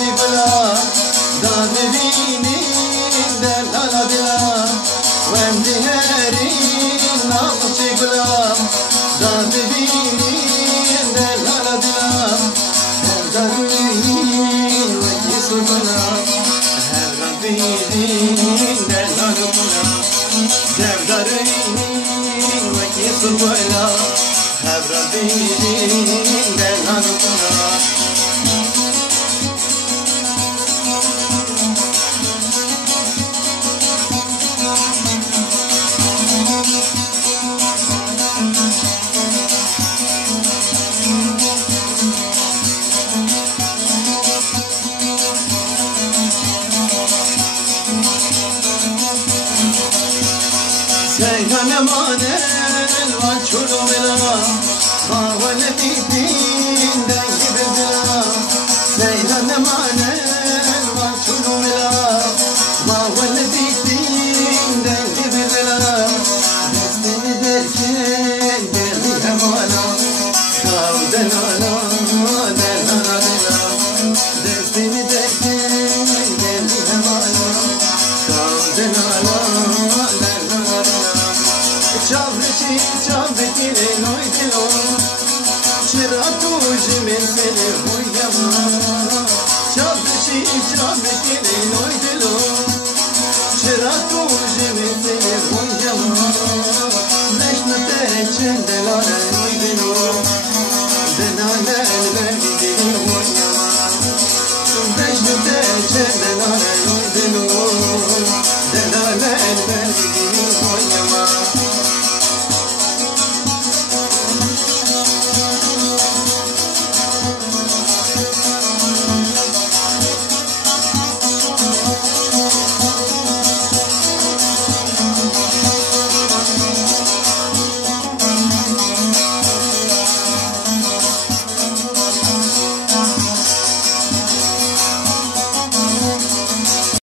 بلا دا ببینی دلالا دلا وم دیهری ناقصی بلا دا ببینی دلالا دلا هر دروین و کسو بلا هر ربیدین دلالا بلا هر دروین و کسو بلا هر ربیدین دلالا بلا سيدنا مانل وانشلو ملا خاولتي دين دايب البلا سيدنا مانل وانشلو ملا خاولتي دين دايب البلا دستني دركن دلي همالا خاودنا لا دلنا دلا دستني دركن دلي همالا خاودنا لا Çavreşi çavretine noydilo Çıratu jimin seni huyama Çavreşi çavretine noydilo Çıratu jimin seni huyama Neşnete çendelare